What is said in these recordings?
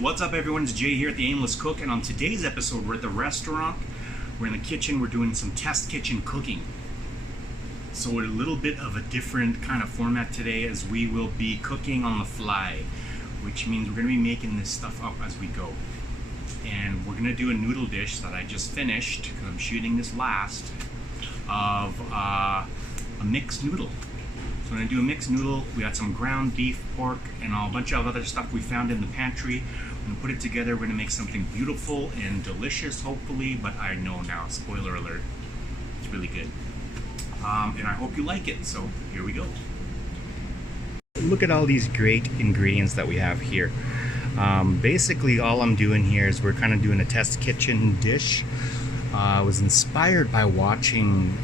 What's up everyone, it's Jay here at the Aimless Cook, and on today's episode we're at the restaurant, we're in the kitchen, we're doing some test kitchen cooking. So a little bit of a different kind of format today as we will be cooking on the fly, which means we're going to be making this stuff up as we go. And we're going to do a noodle dish that I just finished, because I'm shooting this last, of a mixed noodle. So I'm going to do a mixed noodle. We got some ground beef, pork, and a bunch of other stuff we found in the pantry. We're going to put it together. We're going to make something beautiful and delicious, hopefully, but I know now, spoiler alert, it's really good. And I hope you like it, so here we go. Look at all these great ingredients that we have here. Basically, all I'm doing here is we're kind of doing a test kitchen dish. I was inspired by watching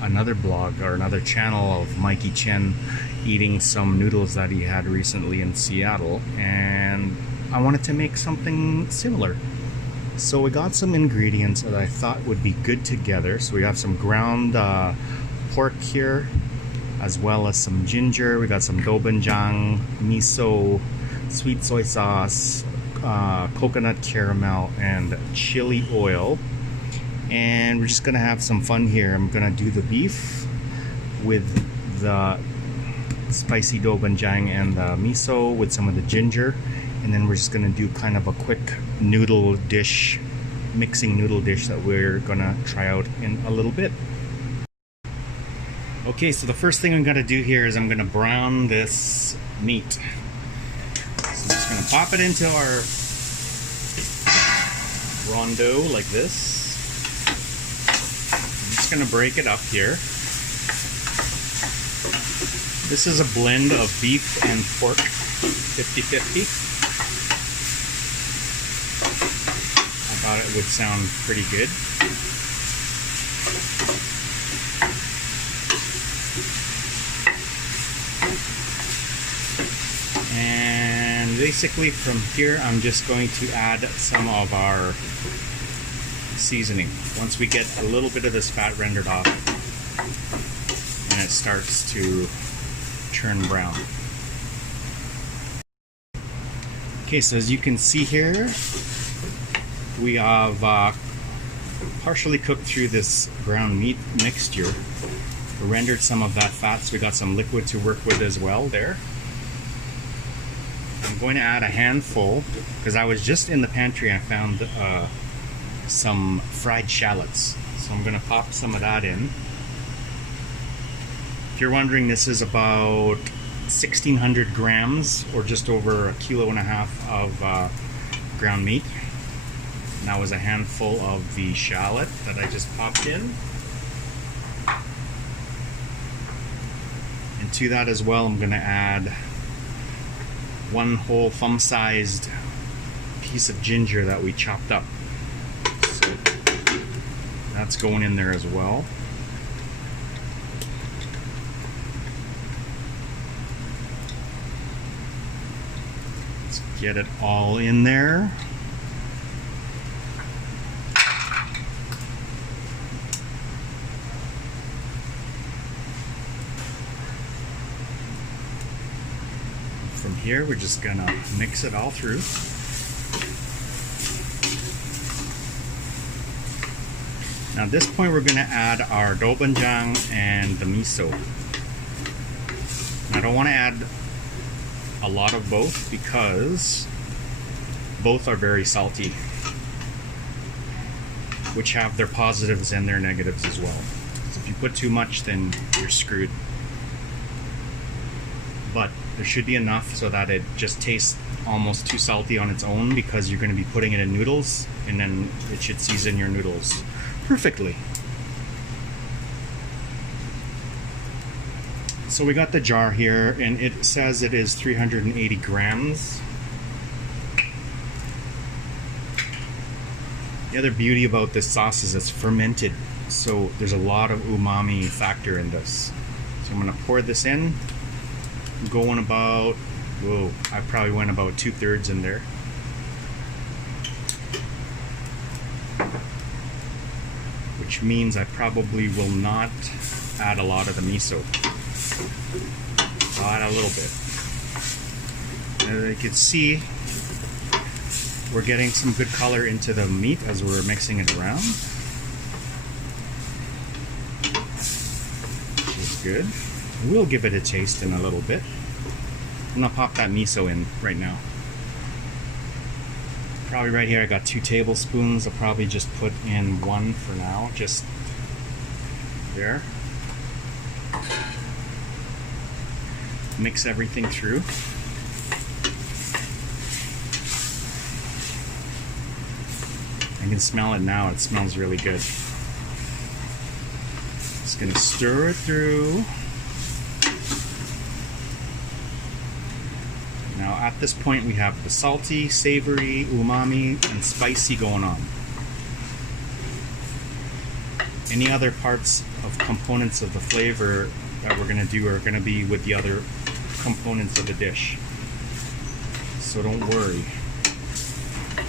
another blog or another channel of Mikey Chen eating some noodles that he had recently in Seattle, and I wanted to make something similar. So we got some ingredients that I thought would be good together. So we have some ground pork here, as well as some ginger. We got some doubanjiang, miso, sweet soy sauce, coconut caramel, and chili oil. And we're just gonna have some fun here. I'm gonna do the beef with the spicy doubanjiang and the miso with some of the ginger, and then we're just gonna do kind of a quick noodle dish, mixing noodle dish that we're gonna try out in a little bit. Okay, so the first thing I'm gonna do here is I'm gonna brown this meat. So I'm just gonna pop it into our rondo like this. Going to break it up here. This is a blend of beef and pork, 50-50. I thought it would sound pretty good. And basically from here I'm just going to add some of our seasoning. Once we get a little bit of this fat rendered off and it starts to turn brown. Okay, so as you can see here, we have partially cooked through this ground meat mixture. We rendered some of that fat, so we got some liquid to work with as well there. I'm going to add a handful, because I was just in the pantry and I found some fried shallots, so I'm going to pop some of that in. If you're wondering, this is about 1,600 grams or just over 1.5 kilos of ground meat, and that was a handful of the shallot that I just popped in. And to that as well, I'm going to add one whole thumb-sized piece of ginger that we chopped up. That's going in there as well. Let's get it all in there. From here, we're just gonna mix it all through. Now at this point we're going to add our doubanjiang and the miso. I don't want to add a lot of both because both are very salty, which have their positives and their negatives as well. So if you put too much, then you're screwed. But there should be enough so that it just tastes almost too salty on its own, because you're going to be putting it in noodles, and then it should season your noodles perfectly. So we got the jar here, and it says it is 380 grams. The other beauty about this sauce is it's fermented, so there's a lot of umami factor in this. So I'm going to pour this in. I'm going about, whoa, I probably went about 2/3 in there. Which means I probably will not add a lot of the miso. I'll add a little bit. As you can see, We're getting some good color into the meat as we're mixing it around. Which is good. We'll give it a taste in a little bit. I'm gonna pop that miso in right now. Probably right here I got 2 tablespoons. I'll probably just put in 1 for now, just there. Mix everything through. I can smell it now. It smells really good. Just gonna stir it through. Now at this point we have the salty, savory, umami, and spicy going on. Any other parts of components of the flavor that we're gonna do are gonna be with the other components of the dish. So don't worry.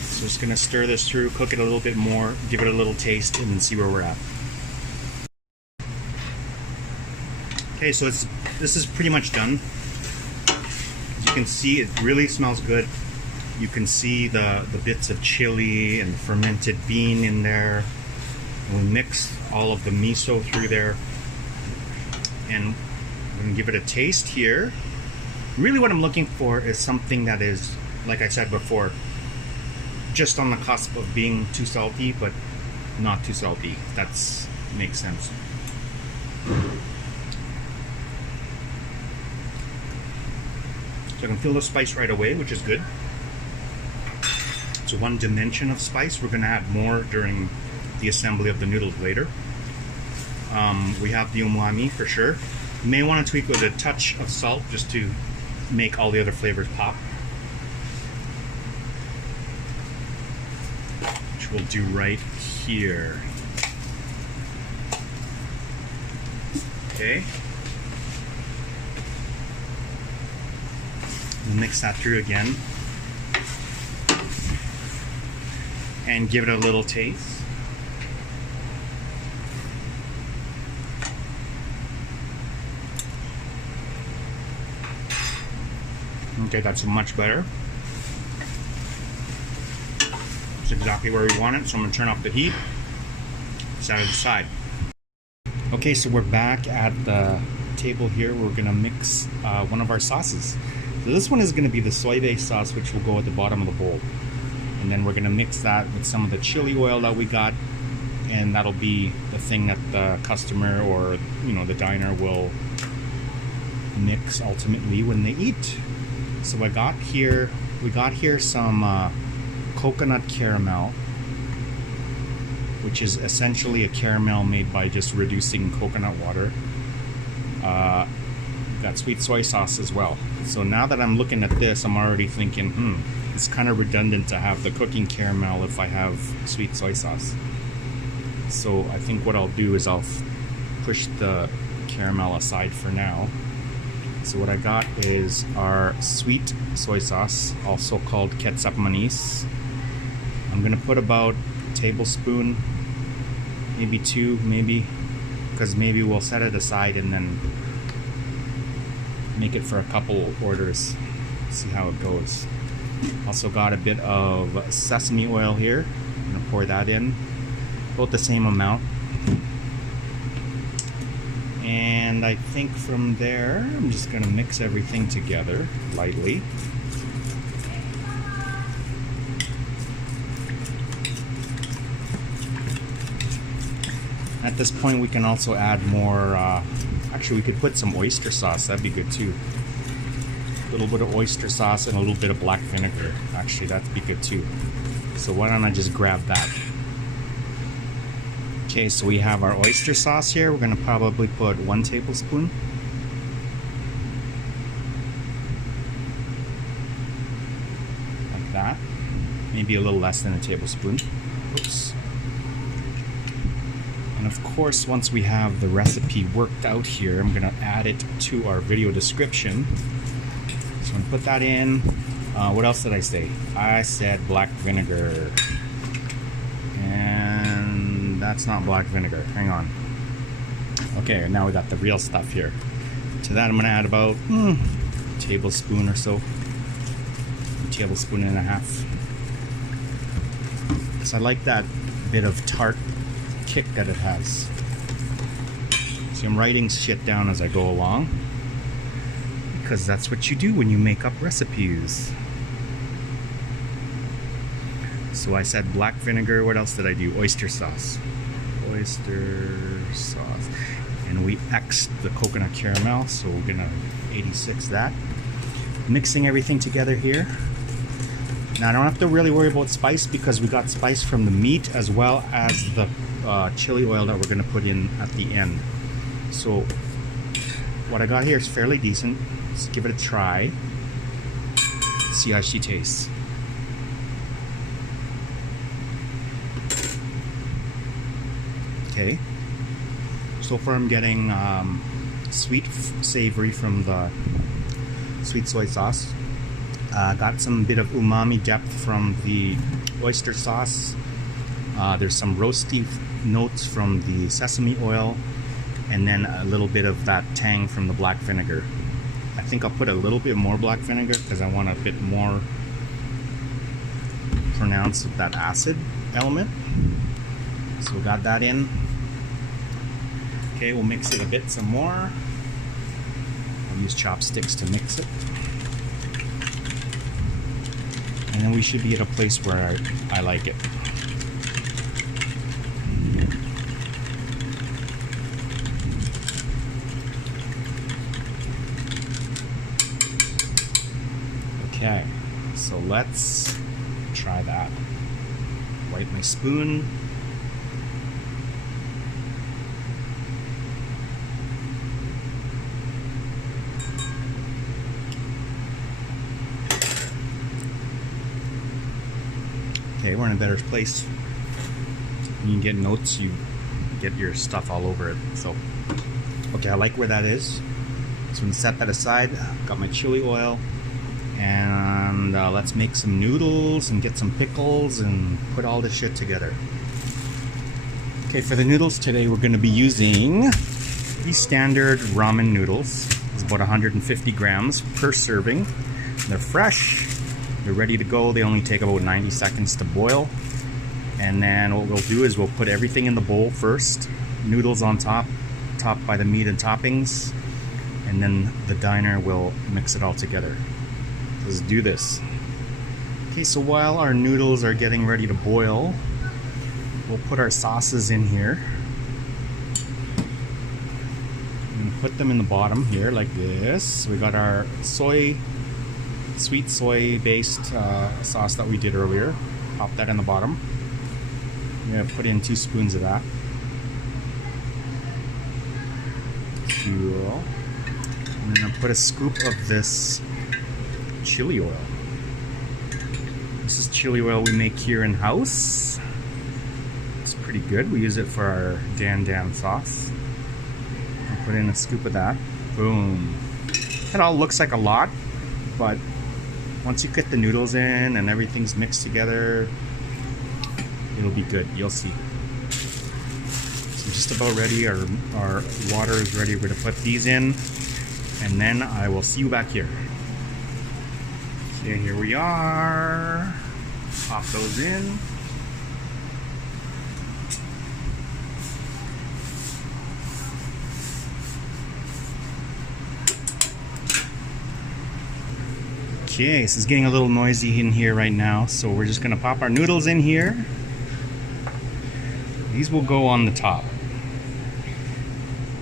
So just gonna stir this through, cook it a little bit more, give it a little taste, and then see where we're at. Okay, so this is pretty much done. As you can see, it really smells good. You can see the bits of chili and fermented bean in there. And we mix all of the miso through there. And I'm gonna give it a taste here. Really what I'm looking for is something that is, like I said before, just on the cusp of being too salty, but not too salty. That makes sense. So I can feel the spice right away, which is good. It's one dimension of spice. We're going to add more during the assembly of the noodles later. We have the umami for sure. You may want to tweak with a touch of salt just to make all the other flavors pop. Which we'll do right here. Okay. Mix that through again. And give it a little taste. Okay, that's much better. It's exactly where we want it, so I'm going to turn off the heat. Set it aside. Okay, so we're back at the table here. We're going to mix one of our sauces. So this one is going to be the soy-based sauce, which will go at the bottom of the bowl. And then we're going to mix that with some of the chili oil that we got, and that'll be the thing that the customer or the diner will mix ultimately when they eat. So we got here some coconut caramel, which is essentially a caramel made by just reducing coconut water. Got sweet soy sauce as well. So now that I'm looking at this, I'm already thinking, it's kind of redundant to have the cooking caramel if I have sweet soy sauce. So I think what I'll do is I'll push the caramel aside for now. So what I got is our sweet soy sauce, also called Kecap manis. I'm gonna put about a tablespoon, maybe 2, because maybe we'll set it aside and then make it for a couple orders. See how it goes. Also got a bit of sesame oil here. I'm gonna pour that in, about the same amount. And I think from there, I'm just gonna mix everything together lightly. At this point, we can also add more, actually we could put some oyster sauce, that'd be good too. A little bit of oyster sauce and a little bit of black vinegar. Actually, that'd be good too. So why don't I just grab that? Okay, so we have our oyster sauce here. We're gonna probably put 1 tablespoon. Like that. Maybe a little less than a tablespoon. Oops. And of course, once we have the recipe worked out here, I'm gonna add it to our video description. So I'm gonna put that in. What else did I say? I said black vinegar. And that's not black vinegar. Hang on. Okay, now we got the real stuff here. To that, I'm gonna add about a tablespoon or so. A tablespoon and a half. because I like that bit of tart kick that it has. See, I'm writing shit down as I go along, because that's what you do when you make up recipes. So I said black vinegar. What else did I do? Oyster sauce. Oyster sauce. And we X'd the coconut caramel, so we're gonna 86 that. Mixing everything together here. Now I don't have to really worry about spice because we got spice from the meat as well as the chili oil that we're gonna put in at the end. So what I got here is fairly decent. Let's give it a try. See how she tastes. Okay. So far I'm getting sweet savory from the sweet soy sauce. Got some bit of umami depth from the oyster sauce. There's some roasty notes from the sesame oil, and then a little bit of that tang from the black vinegar. I think I'll put a little bit more black vinegar because I want a bit more pronounced of that acid element. So we got that in. Okay, we'll mix it a bit some more. I'll use chopsticks to mix it. And then we should be at a place where I like it. Okay, so let's try that. Wipe my spoon. Okay, we're in a better place. You can get notes, you get your stuff all over it. So, okay, I like where that is. So I'm gonna set that aside. Got my chili oil, and let's make some noodles and get some pickles and put all this shit together. Okay, for the noodles today, we're gonna be using the standard ramen noodles. It's about 150 grams per serving. They're fresh. They're ready to go. They only take about 90 seconds to boil. And then what we'll do is we'll put everything in the bowl first. Noodles on top, topped by the meat and toppings. And then the diner will mix it all together. Let's do this. Okay, so while our noodles are getting ready to boil, we'll put our sauces in here. And put them in the bottom here like this. We got our sweet soy based sauce that we did earlier. Pop that in the bottom. I'm gonna put in 2 spoons of that. Cool. And then I'll put a scoop of this chili oil. This is chili oil we make here in house. It's pretty good. We use it for our dan sauce. I'll put in a scoop of that. Boom. It all looks like a lot, but once you get the noodles in and everything's mixed together, it'll be good. You'll see. So just about ready. Our water is ready. We're gonna put these in, and then I will see you back here. Okay, here we are. Pop those in. Okay, this is getting a little noisy in here right now, so we're just gonna pop our noodles in here. These will go on the top.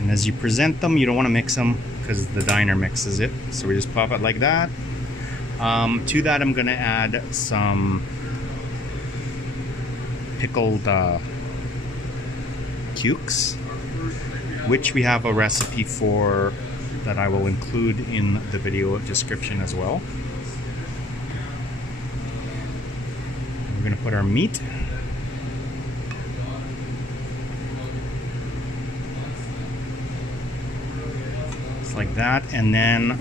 And as you present them, you don't want to mix them because the diner mixes it. So we just pop it like that. To that, I'm gonna add some pickled cukes, which we have a recipe for that I will include in the video description as well. We're gonna put our meat. Just like that, and then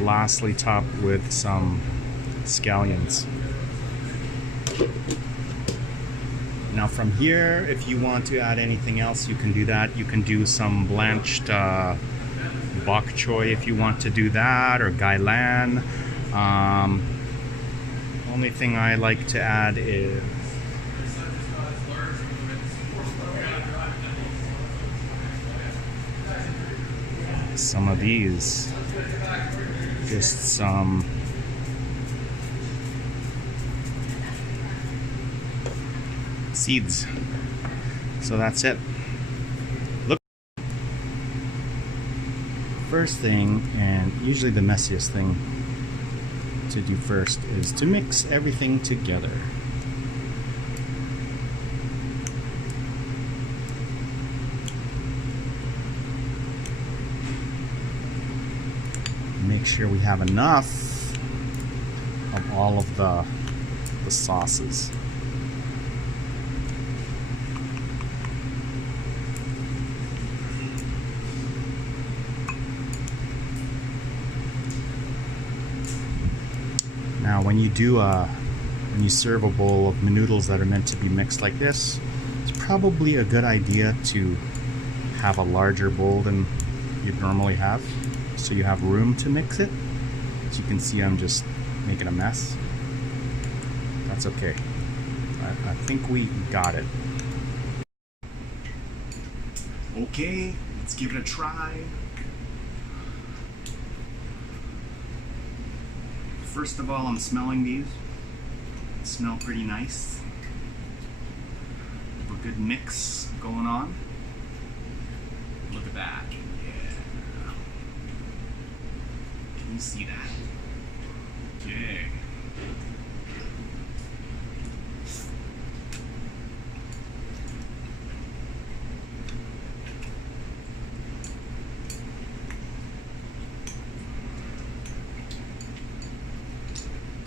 lastly top with some scallions. Now from here, if you want to add anything else, you can do that. You can do some blanched bok choy if you want to do that, or gailan. Only thing I like to add is some of these. Just some seeds. So that's it. Look. First thing, and usually the messiest thing to do first, is to mix everything together. Make sure we have enough of all of the sauces. Now when you serve a bowl of noodles that are meant to be mixed like this, it's probably a good idea to have a larger bowl than you'd normally have, so you have room to mix it. As you can see, I'm just making a mess. That's okay. I think we got it. Okay, let's give it a try. First of all, I'm smelling these. They smell pretty nice. A good mix going on. Look at that. Yeah. Can you see that? Okay.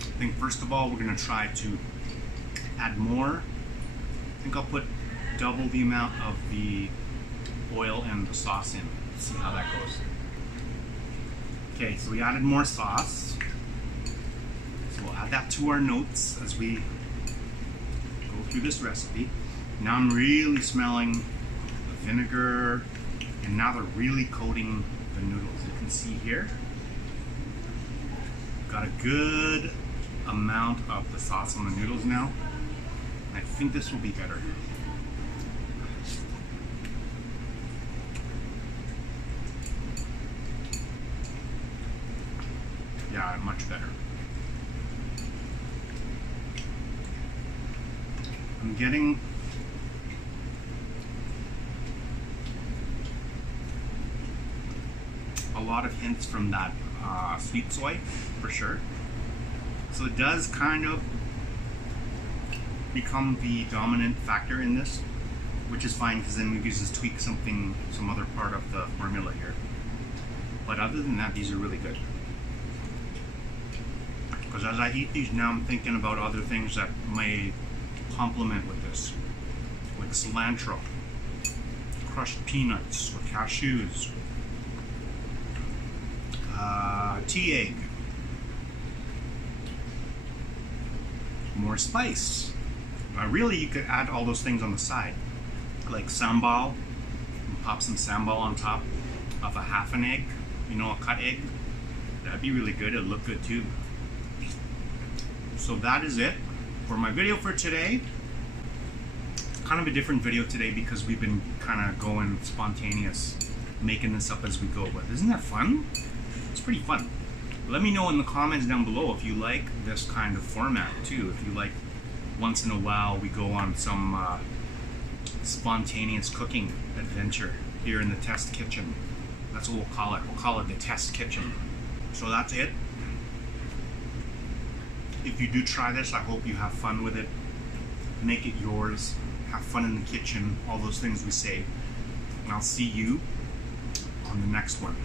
I think first of all we're going to try to add more. I think I'll put double the amount of the oil and the sauce in. See how that goes. Okay, so we added more sauce. So we'll add that to our notes as we go through this recipe. Now I'm really smelling the vinegar, and now they're really coating the noodles. You can see here, got a good amount of the sauce on the noodles now. I think this will be better. Yeah, much better. I'm getting a lot of hints from that sweet soy, for sure. So it does kind of become the dominant factor in this, which is fine because then we can just tweak some other part of the formula here. But other than that, these are really good. Because as I eat these now, I'm thinking about other things that may complement with this, like cilantro, crushed peanuts or cashews, tea egg, more spice. Really, you could add all those things on the side, like sambal, and pop some sambal on top of a half an egg, you know, a cut egg. That'd be really good. It'd look good too. So that is it for my video for today. Kind of a different video today because we've been kind of going spontaneous, making this up as we go. But isn't that fun? It's pretty fun. Let me know in the comments down below if you like this kind of format too. If you like, once in a while we go on some spontaneous cooking adventure here in the test kitchen. That's what we'll call it. We'll call it the test kitchen. So that's it. If you do try this, I hope you have fun with it. Make it yours. Have fun in the kitchen. All those things we say. And I'll see you on the next one.